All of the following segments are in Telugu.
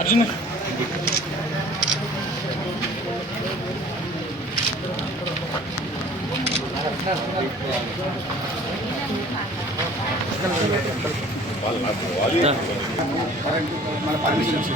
అర్జున్ మన పర్మిషన్స్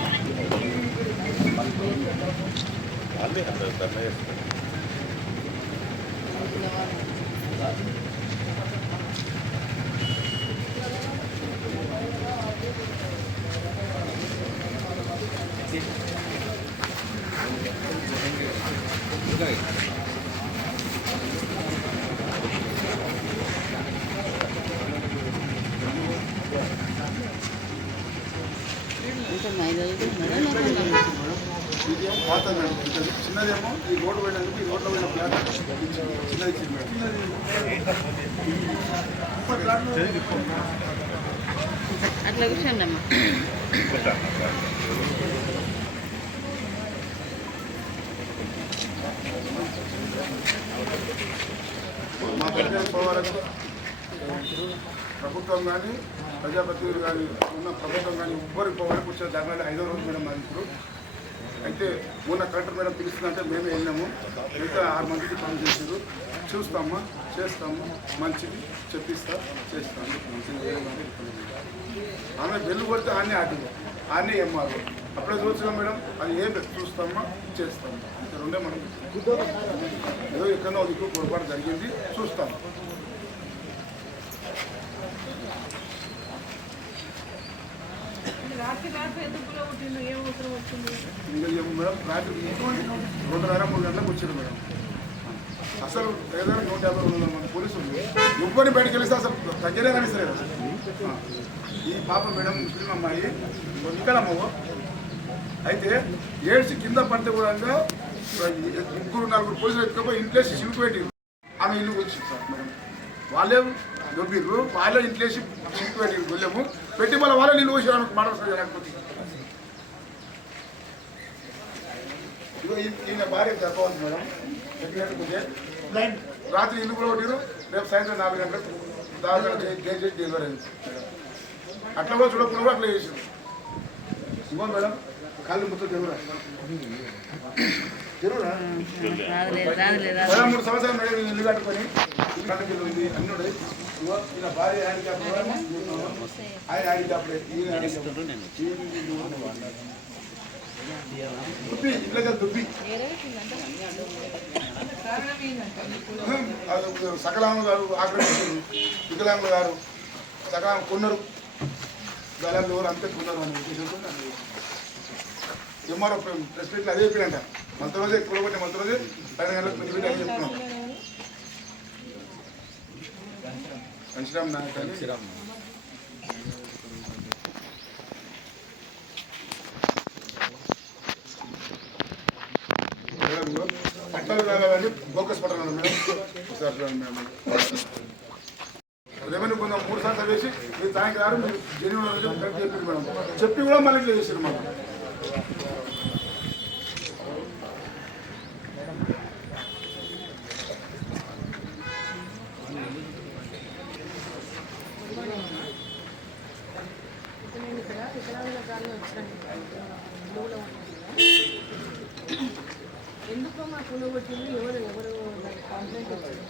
చిన్నదేమో ఈ రోడ్డు పోయినందుకు ఈ రోడ్లో పోయిన ప్లాట్ చిన్నది ఇచ్చింది అట్లా కూర్చోండి అమ్మా. మా పోవాలకు ప్రభుత్వం కానీ ప్రజాప్రతినిధులు కానీ ఉన్న ప్రభుత్వం కానీ ఎవ్వరికి పోవాలకు వచ్చే దాని 5వ రోజు మేడం మాది ఇప్పుడు. అయితే మొన్న కలెక్టర్ మేడం పిలుస్తుందంటే మేమే వెళ్ళినాము. మిగతా 6 మందికి పని చేసారు. చూస్తామా చేస్తాము మంచిది చెప్పిస్తా చేస్తాము ఆమె బెల్లు కొడితే ఆనే ఆర్టీఓ ఆనే ఎంఆర్ఓ అప్పుడే చూస్తున్నాం మేడం. అది ఏం చూస్తామా చేస్తాము ఇంకా రెండే మనం ఏదో ఎక్కడో దిక్కు పొరపాటు జరిగింది చూస్తాము. ఇంకా మేడం రాత్రి 2:30-3 గంటలకు వచ్చాడు మేడం. అసలు ఏదైనా 150-200 మంది పోలీసులు ఎవ్వరిని బయటకు వెళ్తే అసలు దగ్గరే కనిస్తలేదు అసలు. ఈ పాప మేడం ముస్లిం అమ్మాయి ఇక్కడ అమ్మవు అయితే ఏడ్చి కింద పడితే కూడా 3-4 పోలీసులు ఎత్తుకపోయి ఇంట్లేసి చినిపోయేటి ఆమె ఇల్లు వచ్చి మేడం వాళ్ళే దొబ్బిర్రు వాళ్ళే ఇంట్లేసి చినిపోయేటి గొల్లెము పెట్టి మళ్ళీ వాళ్ళే నీళ్ళు పోసి ఆమెకు మాట లేకపోతే ఇదో ఈయన భార్య జరపవచ్చు మేడం. చెప్పినట్టుకుంటే రాత్రి ఇల్లు కూడా కొట్టిరు. రేపు సాయంత్రం 4 గంటలకు దాదాపు డెలివరీ అయింది. అట్లా కూడా చూడకుండా కూడా అట్లా చేసారు. ఇంకో మేడం కాళ్ళు మొత్తం తెరువురా 3 సంవత్సరాలు మేడం ఇల్లు కట్టుకొని కట్టుకెళ్ళి ఉంది అన్నుడు ఇలా భార్య హ్యాండిక్యాప్ ఆయన హ్యాండిక్యాప్ దుబ్బి ఇట్లా దుబ్బి సకలాములు గారు ఆక్రమించారు. వికలాంగులు గారు సకలాం కొన్నారు గలాంలు ఎవరు అంతే కొన్నారు అనే ఉద్దేశంతో ఎంఆర్ఓ ప్రెస్ మీట్లు అదే చెప్పినంట. మంత రోజే కూడబట్టి మంత రోజే 12 గంటలకు ప్రెస్ మీట్ అదే చెప్తున్నాం. శ్రీరామ్ నాయక్ అని పట్టాలు కావాలని ఫోకస్ పట్టాలి మేడం. ఒకసారి మేడం రెవెన్యూ కొంచెం 3 సార్లు వేసి మీరు దానికి రారు మీరు జెన్యున్ కరెక్ట్ చెప్పింది మేడం. చెప్పి కూడా మళ్ళీ ఇట్లా చేశారు మాకు. ఎందుకో మా పులు కొట్టింది ఎవరు కంప్లైంట్ వచ్చారు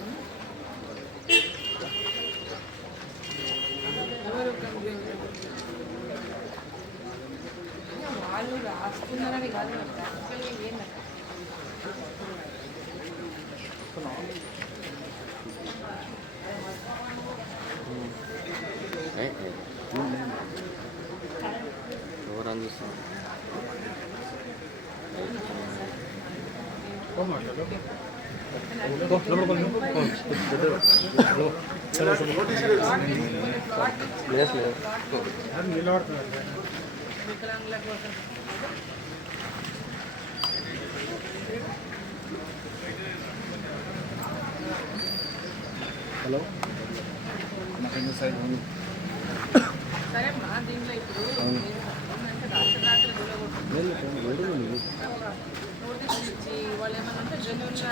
వాళ్ళు రాస్తున్నారని కాదు ప్రాక్టికల్గా ఏంటంటే ఎవరు అందిస్తారు వికలాంగుల కోసం హలో సరే మా దీంట్లో ఇప్పుడు రాత్రి నోటీస్ ఇచ్చి వాళ్ళు ఏమన్నా అంటే జెన్యున్గా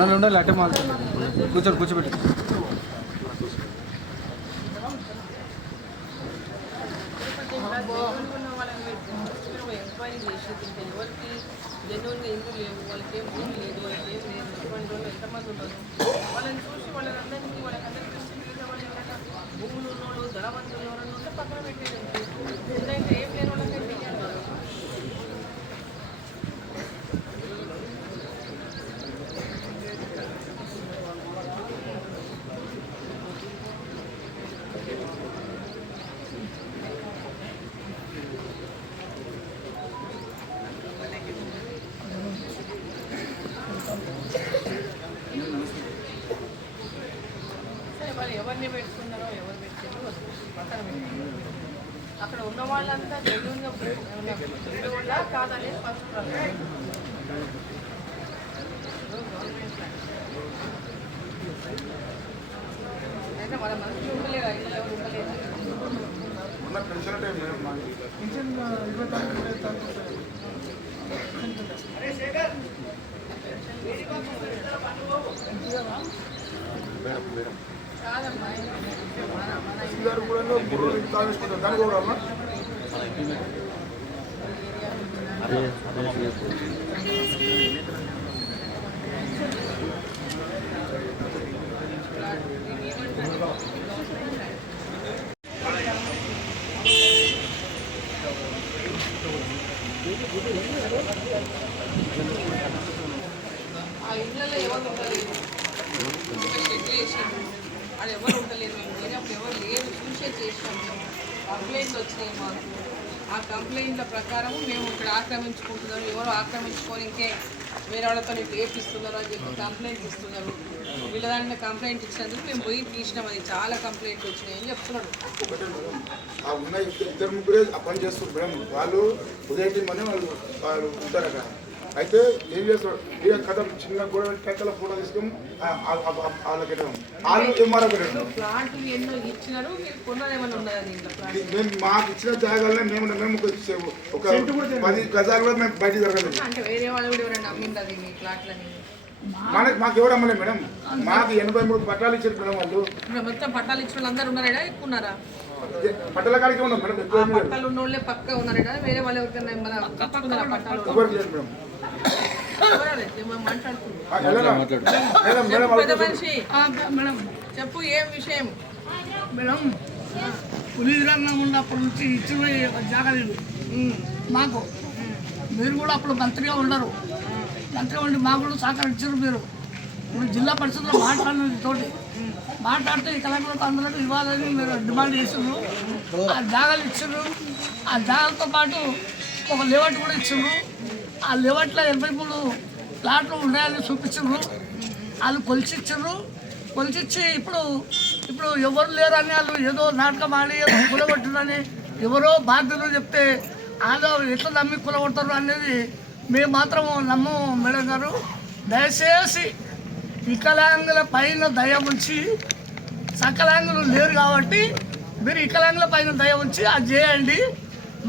ఉండాలి ఉండాలి అట్టే మారుతున్నాడు కూర్చోబెట్టి ఎంక్వైరీ చేసి ఎవరికి జెన్యున్గా ఇల్లు లేవు, వాళ్ళకి ఏం భూమి లేదు, వాళ్ళకి ఏం లేదు, అటువంటి వాళ్ళు ఎంతమంది ఉన్నారు వాళ్ళని చూసి వాళ్ళందరికీ భూములు ఉన్నోళ్ళు ధనవంతులు ఎవరన్నా ఉంటే పక్కన పెట్టేయండి. ఎందుకంటే ఏం లేని వాళ్ళకి ఎవరిని పెట్టుకున్నారో ఎవరు పెట్టారో పక్కన పెట్టారు. అక్కడ ఉన్న వాళ్ళంతా జెన్యూన్గా ఉందా కాదనేది ఫస్ట్ అయితే మన మనిషి ఉండలేదా, ఇల్లు ఎవరు ఉండలేదా? కాదమ్మా గారు కూడా తాగేసుకుంటారు దానికి కూడా అమ్మా ఆ ఇళ్ళలో ఎవరు ఉండలేదు, షెడ్లు వేసిండు, అది ఎవరు ఉండలేదు. మేము లేనప్పుడు ఎవరు లేదు, చూసే చేసినాం. మేము కంప్లైంట్లు వచ్చినాయి మాకు. ఆ కంప్లైంట్ల ప్రకారం మేము ఇక్కడ ఆక్రమించుకుంటున్నారు, ఎవరు ఆక్రమించుకొని ఇంకే వేరే వాళ్ళతో ఏపిస్తున్నారు అని చెప్పి కంప్లైంట్ ఇస్తున్నారు. వీళ్ళ దాంట్లో కంప్లైంట్ ఇచ్చినందుకు మేము పోయి తీసినాం. అది చాలా కంప్లైంట్లు వచ్చినాయి అని చెప్తున్నాడు. ఉన్న ఇద్దరు ముగ్గురే ఆ పని చేస్తారు మేడం. వాళ్ళు ఉదయం అని వాళ్ళు ఉంటారు అక్కడ. అయితే ఏం చేస్తారు ఇక కథ చిన్న గోడ టెక్కల ఫోటో తీసుకొని వాళ్ళకి వాళ్ళు ఎంఆర్ఓ పెట్టారు. ప్లాట్లు ఎన్నో ఇచ్చినారు, మీరు కొన్నది ఏమైనా ఉన్నదా దీంట్లో? మేము మాకు ఇచ్చిన జాగాలనే మేము ఒక 10 గజాలు కూడా మేము బయట జరగలేదు. అంటే వేరే వాళ్ళు కూడా ఎవరైనా నమ్మింది మీ ప్లాట్లని? మాకు ఎవరు అమ్మలే మేడం. మాకు 83 పట్టాలు ఇచ్చారు మేడం. వాళ్ళు మొత్తం పట్టాలు ఇచ్చిన వాళ్ళు అందరూ ఉన్నారా, ఎక్కువ ఉన్నారా? పట్టాల కాడికి ఉన్నాం మేడం. ఎక్కువ పట్టాలు ఉన్న వాళ్ళే పక్క ఉన్నారా, వేరే వాళ్ళు ఎవరికైనా పట్టాలు? ఎవరు లేదు మేడం. పెద్ద మనిషి చెప్పు, ఏం విషయం? మేడం పులిరంగం ఉన్నప్పటి నుంచి ఇచ్చిన జాగాలేదు మాకు. మీరు కూడా అప్పుడు మంత్రిగా ఉండరు, మంత్రిగా ఉండి మాకు కూడా సహకరించారు. మీరు ఇప్పుడు జిల్లా పరిషత్లో మాట్లాడిన తోటి మాట్లాడితే ఈ కలెక్టర్తో అందరూ ఇవ్వాలని మీరు డిమాండ్ చేసిండ్రు. ఆ జాగాలు ఇచ్చిండ్రు. ఆ జాగాలతో పాటు ఒక లేఅవుట్ కూడా ఇచ్చిండ్రు. ఆ లేఅవుట్లో 83 ప్లాట్లు ఉన్నాయని చూపించిండ్రు. వాళ్ళు కొలిచిచ్చిండ్రు. కొలిచిచ్చి ఇప్పుడు ఎవరు లేరని వాళ్ళు ఏదో నాటకం ఆడి ఏదో కులగొట్టిందని ఎవరో బాధ్యతలు చెప్తే వాళ్ళు ఎట్లా నమ్మి కులగొడతారు అనేది మేము మాత్రం నమ్మము మేడం గారు. దయచేసి వికలాంగుల పైన దయ ఉంచి, సకలాంగులు లేరు కాబట్టి మీరు వికలాంగుల పైన దయ ఉంచి అది చేయండి,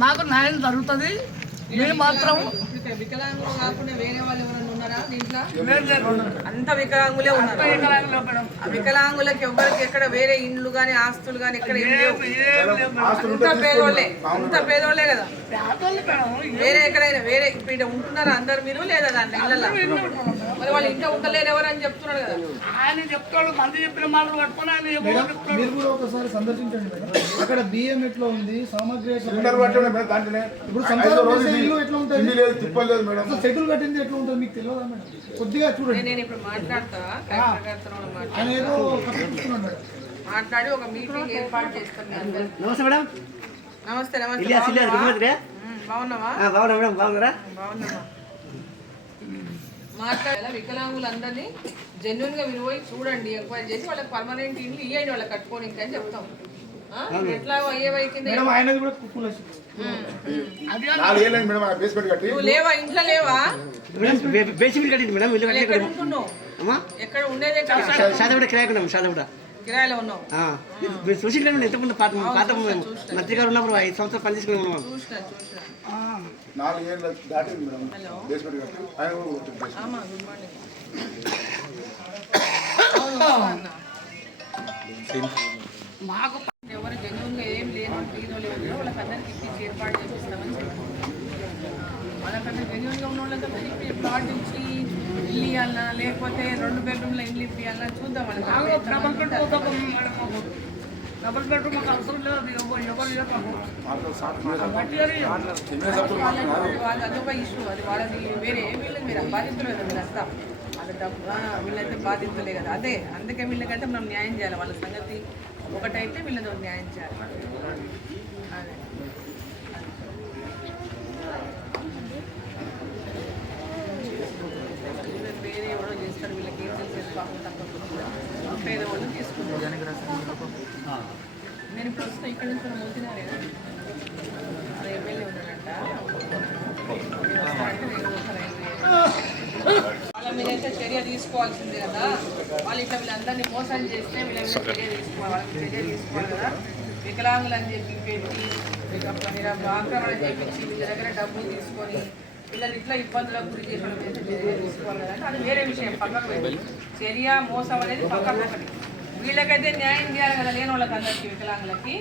మాకు న్యాయం జరుగుతుంది. మేము మాత్రం వికలాంగులు కాకుండా వేరే వాళ్ళు ఎవరైనా ఉన్నారా దీంట్లో? అంత వికలాంగులే ఉన్నారు. ఆ వికలాంగులకి ఎవరికి ఎక్కడ వేరే ఇండ్లు కానీ ఆస్తులు కానీ ఎక్కడ అంత పేదోళ్ళే కదా. వేరే ఎక్కడైనా వేరే ఇప్పుడు ఉంటున్నారా అందరు మీరు లేదా దాంట్లో ఇళ్ళల్లో? మరి వాళ్ళు ఇంట్లో ఉండలేరు ఎవరని చెప్తున్నాడు కదా ఆయన. చెప్తాడు మంది చెప్పిన మాటలు పట్టుకుని ఆయన మీరు కూడా ఒకసారి సందర్శించండి మేడం. అక్కడ బియ్యం ఎట్లా ఉంది, సామాగ్రి ఇప్పుడు ఇల్లు ఎట్లా ఉంటుంది, సెటిల్ కట్టింది ఎట్లా ఉంటుంది మీకు తెలియదా మేడం? కొద్దిగా చూడండి. నేను ఇప్పుడు మాట్లాడతా, ఆయన ఏదో కట్టుకుంటున్నాడు. మాట్లాడి ఒక మీటింగ్ ఏర్పాటు చేస్తాం. నమస్తే మేడం. నమస్తే. బాగున్నావా? బాగున్నారా? బాగున్నామా? మాట్లాడాల వికలాంగులందరినీ జెన్యున్ గా మీరు పోయి చూడండి, ఎంక్వైరీ చేసి వాళ్ళకి పర్మనెంట్ ఇండ్లు ఇవ్వండి, వాళ్ళకి కట్టుకోని అని చెప్తాం. ఎట్లా అయ్యేవై కింద నువ్వు లేవా, ఇంట్లో లేవా? ఎక్కడ ఉంటున్నావు? ఎక్కడ ఉండేది? కిరాయిలో ఉన్నావు? చూసి ఎంతమంది పాత మంత్రి గారు ఉన్నప్పుడు 5 సంవత్సరాలు పనిచేసుకున్నాం. చూసిన 4 ఏళ్ళు దాటింది మేడం. హలో, బేస్మెంట్ కట్టి ఆయన గుడ్ మార్నింగ్. మాకు ఎవరు జెన్యున్గా ఏం లేని తీరు లేవు వాళ్ళకి అందరికి ఇప్పించి ఏర్పాటు చేపిస్తామని చెప్పారు. వాళ్ళకన్నా జెన్యున్గా ఉన్న వాళ్ళకంతా ఇప్పుడు ప్లాట్ ఇచ్చి ఇల్లు ఇవ్వాలన్నా లేకపోతే 2 బెడ్రూమ్ల ఇల్లు ఇప్పియాలన్నా చూద్దాం. డబుల్ బెడ్రూమ్ మాకు అవసరం లేదు. ఎవరు వాళ్ళు అదొక ఇష్యూ, అది వాళ్ళది వేరే. వీళ్ళకి మీరు బాధితులు కదా వీళ్ళంతా, వాళ్ళ డబ్బు వీళ్ళైతే బాధితులే కదా. అదే అందుకే వీళ్ళకైతే మనం న్యాయం చేయాలి. వాళ్ళ సంగతి ఒకటైతే వీళ్ళతో న్యాయం చేయాలి. అదే వేరే ఎవడో చేస్తారు, వీళ్ళకి ఏం తెలిసేది పాపం తక్కువ పేదవాళ్ళు తీసుకుంటారు. నేను ఇప్పుడు వస్తున్నా ఇక్కడ నుంచి మనం మోసినారే అదే ఎమ్మెల్యే ఉన్నాడంట. వాళ్ళ మీరైతే చర్య తీసుకోవాల్సిందే కదా. వాళ్ళు ఇట్లా వీళ్ళందరినీ మోసం చేస్తే వీళ్ళ మీద చర్య తీసుకోవాలి. వాళ్ళకి చర్య తీసుకోవాలి కదా. వికలాంగులు అని చెప్పి పెట్టి ఆక్రమణ చేయించి వీళ్ళ దగ్గర డబ్బులు తీసుకొని వీళ్ళని ఇట్లా ఇబ్బందులకు గురి చేసిన మీద చర్య తీసుకోవాలి కదా. అంటే అది వేరే విషయం, పక్కకు పెట్టి చర్య మోసం అనేది పక్కకు ఒకటి. వీళ్ళకైతే న్యాయం చేయాలి కదా, లేని వాళ్ళకి అందరికీ వికలాంగులకి.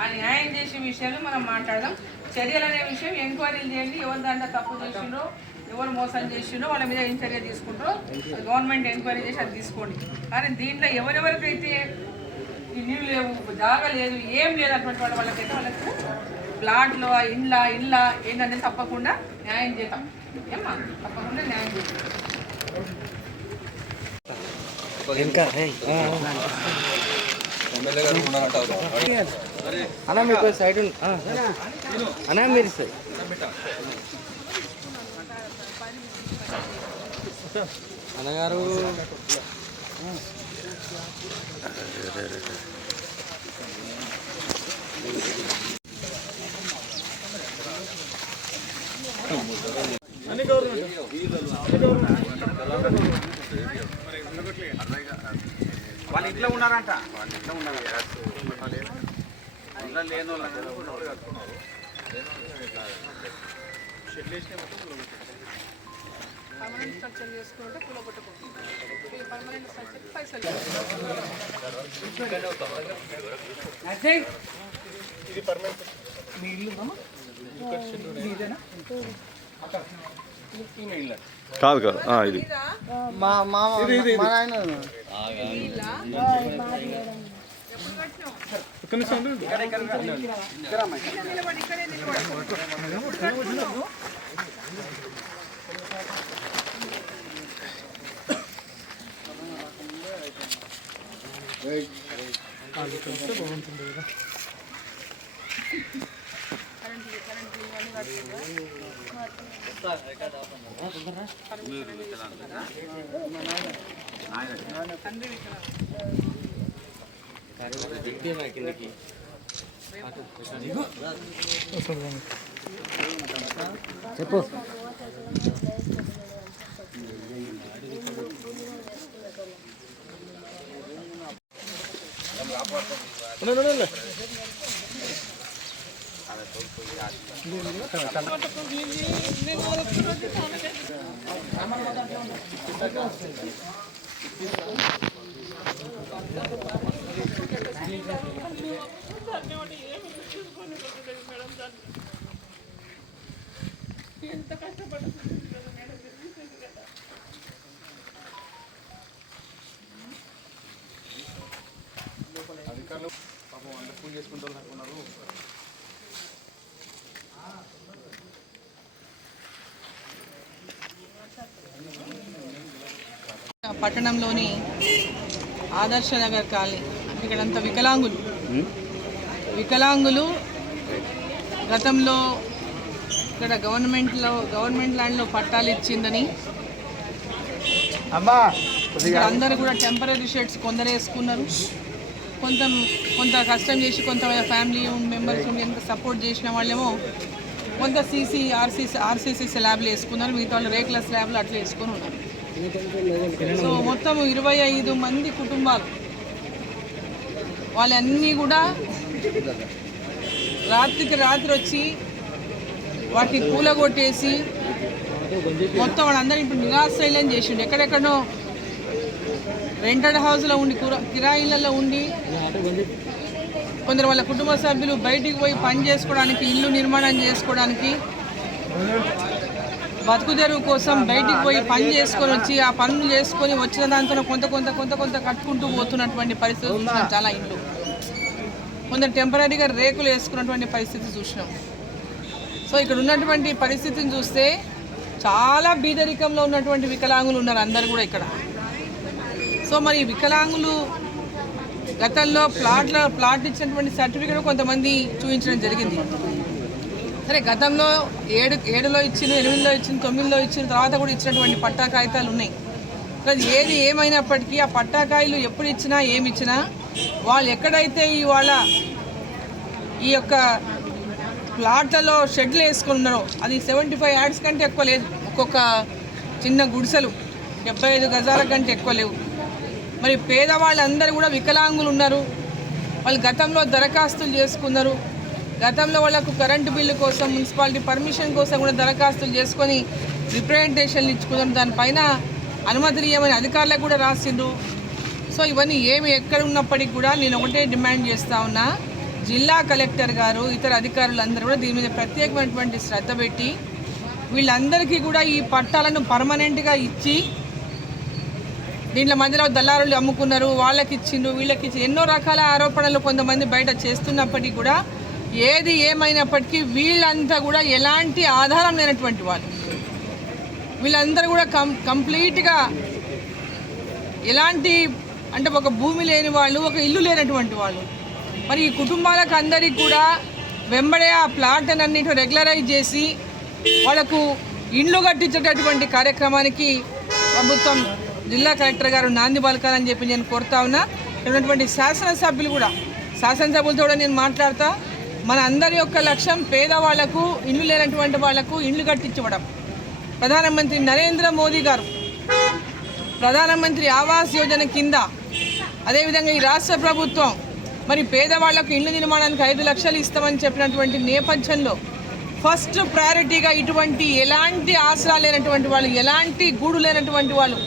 ఆ న్యాయం చేసే విషయాలు మనం మాట్లాడదాం. చర్యలు అనే విషయం ఎంక్వైరీలు చేయండి. ఎవరు దాంట్లో తప్పు చేసిండ్రో, ఎవరు మోసం చేసిండ్రో వాళ్ళ మీద ఏం చర్య తీసుకుంటారో గవర్నమెంట్ ఎంక్వైరీ చేసి అది తీసుకోండి. కానీ దీంట్లో ఎవరెవరికైతే ఇల్లు లేవు, జాగా లేదు, ఏం లేదు అటువంటి వాళ్ళకైతే వాళ్ళకి ప్లాట్లో ఇండ్ల ఏంటనేది తప్పకుండా న్యాయం చేద్దాం. ఏమ్మా తప్పకుండా న్యాయం చేద్దాం. అన్నా మీకు సైడ్ అన్నా మీరు అన్నగారు వాళ్ళ ఇంట్లో ఉన్నారంట. లేని పర్మనెంట్ స్ట్రక్చర్ చేసుకుంటే కూలగొట్టుకుంటుంది. పర్మనెంట్ స్ట్రక్చర్ పైసలు కాదు కాదు ఇది మా నాయన కిందకి చెప్పు. ఎంత కష్టపడుతుంది అధికారులు పాపం అంటే పూజ చేసుకుంటారు అనుకున్నారు. పట్టణంలోని ఆదర్శ నగర్ కాలనీ ఇక్కడంతా వికలాంగులు గతంలో ఇక్కడ గవర్నమెంట్ ల్యాండ్లో పట్టాలు ఇచ్చిందని అందరూ కూడా టెంపరీ షెడ్స్ కొందరు వేసుకున్నారు. కొంత కష్టం చేసి కొంత ఫ్యామిలీ మెంబర్స్ ఉండి ఎంత సపోర్ట్ చేసిన వాళ్ళేమో కొంత ఆర్సీసీ స్లాబ్లు వేసుకున్నారు. మిగతా వాళ్ళు రేకుల స్లాబ్లు అట్లా వేసుకొని ఉన్నారు. సో మొత్తం 25 మంది కుటుంబాలు వాళ్ళన్నీ కూడా రాత్రికి రాత్రి వచ్చి వాటిని కూలగొట్టేసి మొత్తం వాళ్ళందరూ ఇప్పుడు నిరాశ్రయం చేసిండు. ఎక్కడెక్కడో రెంటెడ్ హౌస్లో ఉండి కిరాయిలలో ఉండి కొందరు వాళ్ళ కుటుంబ సభ్యులు బయటికి పోయి పని చేసుకోవడానికి, ఇల్లు నిర్మాణం చేసుకోవడానికి, బతుకుదెరువు కోసం బయటికి పోయి పని చేసుకొని వచ్చి ఆ పనులు చేసుకొని వచ్చిన దాంతో కొంత కట్టుకుంటూ పోతున్నటువంటి పరిస్థితి చూసినాం. చాలా ఇండ్లు కొందరు టెంపరీగా రేకులు వేసుకున్నటువంటి పరిస్థితి చూసినాం. సో ఇక్కడ ఉన్నటువంటి పరిస్థితిని చూస్తే చాలా బీదరికంలో ఉన్నటువంటి వికలాంగులు ఉన్నారు అందరు కూడా ఇక్కడ. సో మరి వికలాంగులు గతంలో ప్లాట్ ఇచ్చినటువంటి సర్టిఫికేట్ కొంతమంది చూపించడం జరిగింది. సరే, గతంలో 7లో ఇచ్చిన, 8లో ఇచ్చిన, 9లో ఇచ్చిన తర్వాత కూడా ఇచ్చినటువంటి పట్టా కాగితాలు ఉన్నాయి. అది ఏది ఏమైనప్పటికీ ఆ పట్టాకాయలు ఎప్పుడు ఇచ్చినా ఏమి ఇచ్చినా వాళ్ళు ఎక్కడైతే ఇవాళ ఈ యొక్క ప్లాట్లలో షెడ్లు వేసుకున్నారో అది 75 యార్డ్స్ కంటే ఎక్కువ లేదు. ఒక్కొక్క చిన్న గుడిసెలు 75 గజాల కంటే ఎక్కువ లేవు. మరి పేదవాళ్ళందరూ కూడా వికలాంగులు ఉన్నారు. వాళ్ళు గతంలో దరఖాస్తులు చేసుకున్నారు. గతంలో వాళ్ళకు కరెంటు బిల్లు కోసం, మున్సిపాలిటీ పర్మిషన్ కోసం కూడా దరఖాస్తులు చేసుకొని రిప్రజెంటేషన్లు ఇచ్చుకున్నారు. దానిపైన అనుమతులు ఇవ్వమని అధికారులకు కూడా రాసిండ్రు. సో ఇవన్నీ ఏమి ఎక్కడ ఉన్నప్పటికీ కూడా నేను ఒకటే డిమాండ్ చేస్తూ ఉన్నా, జిల్లా కలెక్టర్ గారు, ఇతర అధికారులందరూ కూడా దీని మీద ప్రత్యేకమైనటువంటి శ్రద్ధ పెట్టి వీళ్ళందరికీ కూడా ఈ పట్టాలను పర్మనెంట్గా ఇచ్చి, దీంట్లో మధ్యలో దళారులు అమ్ముకున్నారు, వాళ్ళకి ఇచ్చిండ్రు, వీళ్ళకి ఇచ్చి ఎన్నో రకాల ఆరోపణలు కొంతమంది బయట చేస్తున్నప్పటికీ కూడా ఏది ఏమైనప్పటికీ వీళ్ళంతా కూడా ఎలాంటి ఆధారం లేనటువంటి వాళ్ళు, వీళ్ళందరూ కూడా కంప్లీట్గా ఎలాంటి అంటే ఒక భూమి లేని వాళ్ళు, ఒక ఇల్లు లేనటువంటి వాళ్ళు. మరి ఈ కుటుంబాలకు అందరికీ కూడా వెంబడే ఆ ప్లాట్ అన్నింటినీ రెగ్యులరైజ్ చేసి వాళ్ళకు ఇండ్లు కట్టించేటటువంటి కార్యక్రమానికి ప్రభుత్వం, జిల్లా కలెక్టర్ గారు నాంది పలకాలని చెప్పి నేను కోరుతా ఉన్నా. ఉన్నటువంటి శాసనసభ్యులు కూడా, శాసనసభ్యులతో కూడా నేను మాట్లాడతా. మన అందరి యొక్క లక్ష్యం పేదవాళ్లకు, ఇల్లు లేనటువంటి వాళ్లకు ఇండ్లు కట్టించడం. ప్రధానమంత్రి నరేంద్ర మోదీ గారు ప్రధానమంత్రి ఆవాస్ యోజన కింద, అదేవిధంగా ఈ రాష్ట్ర ప్రభుత్వం మరి పేదవాళ్లకు ఇల్లు నిర్మాణానికి 5 లక్షలు ఇస్తామని చెప్పినటువంటి నేపథ్యంలో ఫస్ట్ ప్రయారిటీగా ఇటువంటి ఎలాంటి ఆసరా లేనటువంటి వాళ్ళు, ఎలాంటి గూడు లేనటువంటి వాళ్ళు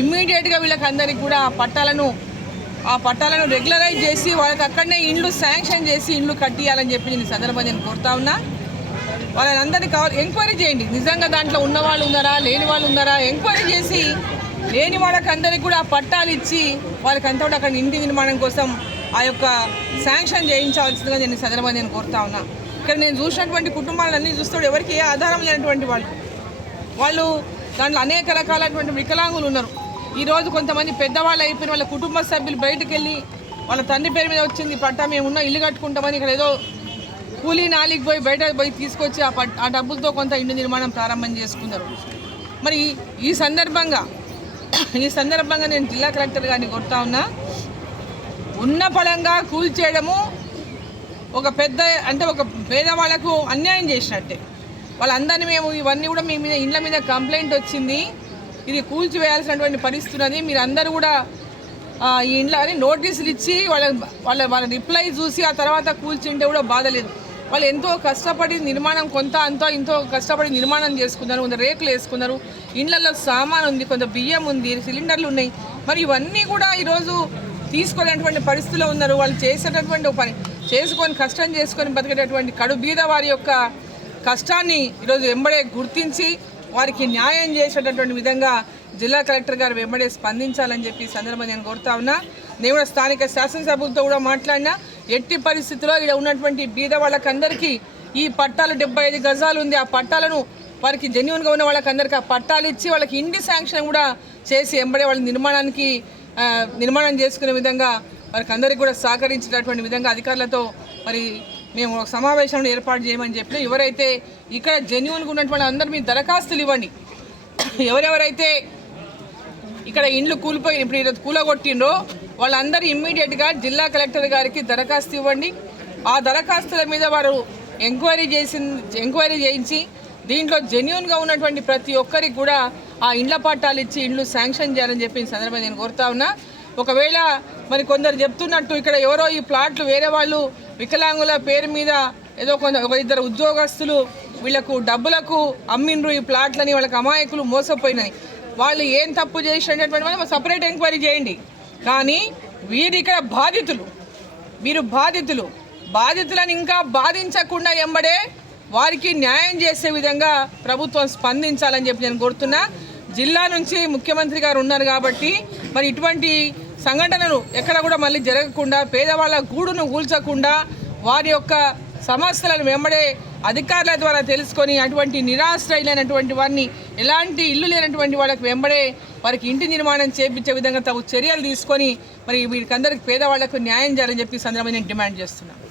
ఇమ్మీడియట్గా వీళ్ళకి అందరికీ కూడా ఆ పట్టాలను రెగ్యులరైజ్ చేసి వాళ్ళకి అక్కడనే ఇండ్లు శాంక్షన్ చేసి ఇండ్లు కట్టియాలని చెప్పి నేను సందర్భంగా నేను కోరుతా ఉన్నా. వాళ్ళందరినీ ఎంక్వైరీ చేయండి, నిజంగా దాంట్లో ఉన్నవాళ్ళు ఉన్నారా, లేని వాళ్ళు ఉన్నారా, ఎంక్వైరీ చేసి లేని వాళ్ళకి అందరికీ కూడా పట్టాలు ఇచ్చి వాళ్ళకంతా కూడా అక్కడ ఇంటి నిర్మాణం కోసం ఆ యొక్క శాంక్షన్ చేయించాల్సిందిగా నేను సందర్భంగా నేను కోరుతా ఉన్నా. ఇక్కడ నేను చూసినటువంటి కుటుంబాలన్నీ చూస్తాడు ఎవరికి ఏ ఆధారం లేనటువంటి వాళ్ళు దాంట్లో అనేక రకాలైనటువంటి వికలాంగులు ఉన్నారు. ఈరోజు కొంతమంది పెద్దవాళ్ళు అయిపోయిన వాళ్ళ కుటుంబ సభ్యులు బయటకు వెళ్ళి వాళ్ళ తండ్రి పేరు మీద వచ్చింది పట్టా, మేము ఉన్న ఇల్లు కట్టుకుంటామని ఇక్కడ ఏదో కూలీ నాలికి పోయి బయట పోయి తీసుకొచ్చి ఆ డబ్బులతో కొంత ఇంటి నిర్మాణం ప్రారంభం చేసుకున్నారు. మరి ఈ సందర్భంగా నేను జిల్లా కలెక్టర్ గారిని కోరుతా ఉన్నా, ఉన్న పడంగా కూల్చేయడము ఒక పేదవాళ్లకు అన్యాయం చేసినట్టే. వాళ్ళందరినీ మేము ఇవన్నీ కూడా మీ మీద ఇండ్ల మీద కంప్లైంట్ వచ్చింది, ఇది కూల్చివేయాల్సినటువంటి పరిస్థితి ఉన్నది, మీరు అందరూ కూడా ఈ ఇండ్ల అని నోటీసులు ఇచ్చి వాళ్ళ రిప్లై చూసి ఆ తర్వాత కూల్చింటే కూడా బాధ లేదు. వాళ్ళు ఎంతో కష్టపడి నిర్మాణం ఎంతో కష్టపడి నిర్మాణం చేసుకున్నారు, కొంత రేకులు వేసుకున్నారు, ఇండ్లలో సామాన్ ఉంది, కొంత బియ్యం ఉంది, సిలిండర్లు ఉన్నాయి. మరి ఇవన్నీ కూడా ఈరోజు తీసుకోలేనటువంటి పరిస్థితిలో ఉన్నారు. వాళ్ళు చేసేటటువంటి పని చేసుకొని కష్టం చేసుకొని బతికేటటువంటి కడు బీద వారి యొక్క కష్టాన్ని ఈరోజు వెంబడే గుర్తించి వారికి న్యాయం చేసేటటువంటి విధంగా జిల్లా కలెక్టర్ గారు వెంబడే స్పందించాలని చెప్పి సందర్భంగా నేను కోరుతా ఉన్నా. నేను కూడా స్థానిక శాసనసభ్యులతో కూడా మాట్లాడినా, ఎట్టి పరిస్థితుల్లో ఇక్కడ ఉన్నటువంటి బీద వాళ్ళకందరికీ ఈ పట్టాలు 75 గజాలు ఉంది, ఆ పట్టాలను వారికి జెన్యూన్గా ఉన్న వాళ్ళకందరికీ ఆ పట్టాలు ఇచ్చి వాళ్ళకి ఇంటి శాంక్షన్ కూడా చేసి వెంబడే వాళ్ళ నిర్మాణం చేసుకునే విధంగా వారికి అందరికీ కూడా సహకరించేటటువంటి విధంగా అధికారులతో మరి మేము ఒక సమావేశాన్ని ఏర్పాటు చేయమని చెప్పిన. ఎవరైతే ఇక్కడ జెన్యూన్గా ఉన్నటువంటి అందరూ మీ దరఖాస్తులు ఇవ్వండి. ఎవరెవరైతే ఇక్కడ ఇండ్లు కూలిపోయి ఇప్పుడు ఈరోజు కూలగొట్టిండ్రో వాళ్ళందరూ ఇమ్మీడియట్గా జిల్లా కలెక్టర్ గారికి దరఖాస్తు ఇవ్వండి. ఆ దరఖాస్తుల మీద వారు ఎంక్వైరీ చేయించి దీంట్లో జెన్యూన్గా ఉన్నటువంటి ప్రతి ఒక్కరికి కూడా ఆ ఇండ్ల పట్టాలు ఇచ్చి ఇండ్లు శాంక్షన్ చేయాలని చెప్పి సందర్భంగా నేను కోరుతా ఉన్నా. ఒకవేళ మరి కొందరు చెప్తున్నట్టు ఇక్కడ ఎవరో ఈ ప్లాట్లు వేరే వాళ్ళు వికలాంగుల పేరు మీద ఏదో ఒక ఇద్దరు ఉద్యోగస్తులు వీళ్లకు డబ్బులకు అమ్మిండ్రు ఈ ప్లాట్లని, వాళ్ళకి అమాయకులు మోసపోయినాయి. వాళ్ళు ఏం తప్పు చేసినటువంటి వాళ్ళు సపరేట్ ఎంక్వైరీ చేయండి. కానీ వీరు ఇక్కడ బాధితులు, వీరు బాధితులను ఇంకా బాధించకుండా ఎంబడే వారికి న్యాయం చేసే విధంగా ప్రభుత్వం స్పందించాలని చెప్పి నేను కోరుతున్నా. జిల్లా నుంచి ముఖ్యమంత్రి గారు ఉన్నారు కాబట్టి మరి ఇటువంటి సంఘటనలు ఎక్కడ కూడా మళ్ళీ జరగకుండా, పేదవాళ్ళ గూడును కూల్చకుండా వారి యొక్క సమస్యలను వెంబడే అధికారుల ద్వారా తెలుసుకొని అటువంటి నిరాశ్రయులైనటువంటి వారిని, ఎలాంటి ఇల్లు లేనటువంటి వాళ్ళకి వెంబడే వారికి ఇంటి నిర్మాణం చేపించే విధంగా తగు చర్యలు తీసుకొని మరి వీరికందరికి పేదవాళ్లకు న్యాయం చేయాలని చెప్పి సందర్భంగా నేను డిమాండ్ చేస్తున్నాను.